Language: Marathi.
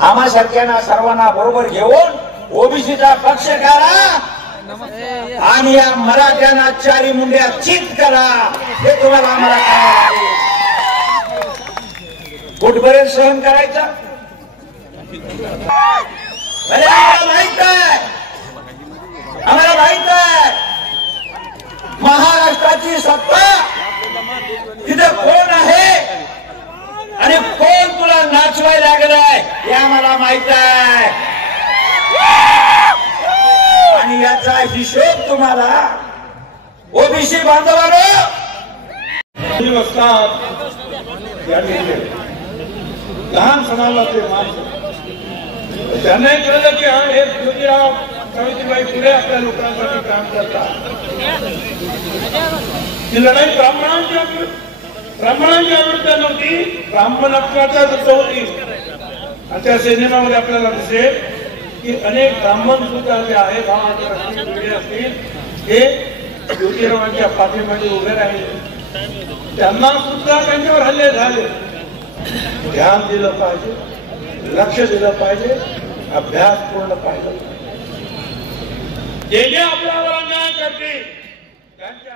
आम्हा सारख्यांना सर्वांना बरोबर घेऊन ओबीसीचा पक्ष करा आणि या मराठ्यांना चारी मुंड्या चित करा। हे तुम्हाला आम्हाला काय कुठपर्यंत सहन करायचं आम्हाला माहित आहे। महाराष्ट्राची सत्ता तिथे कोण आहे आणि कोण तुला नाचवायला लागलाय हे आम्हाला माहित आहे आणि याचा हिशोब तुम्हाला ओबीसी बांधवांनो लहान समाजाचे माणसं त्यांना कळलं की हा हे ज्योतिराव सावित्रीबाई फुले आपल्या लोकांसाठी काम करतात। ही लढाई ब्राह्मणांच्या विरुद्ध नव्हती, ब्राह्मण हक्काचा युद्ध होती। आणि त्या सिनेमामध्ये आपल्याला दिसेल की अनेक ब्राह्मण सुद्धा जे आहेत असतील हे ज्योतिरावांच्या पाठीमागे उभे राहिले, त्यांना सुद्धा त्यांच्यावर हल्ले झाले। ध्यान दिलं पाहिजे, लक्ष दिलं पाहिजे, अभ्यास पूर्ण पाहिजे। जे जे आपल्यावर अन्याय करतील त्यांच्या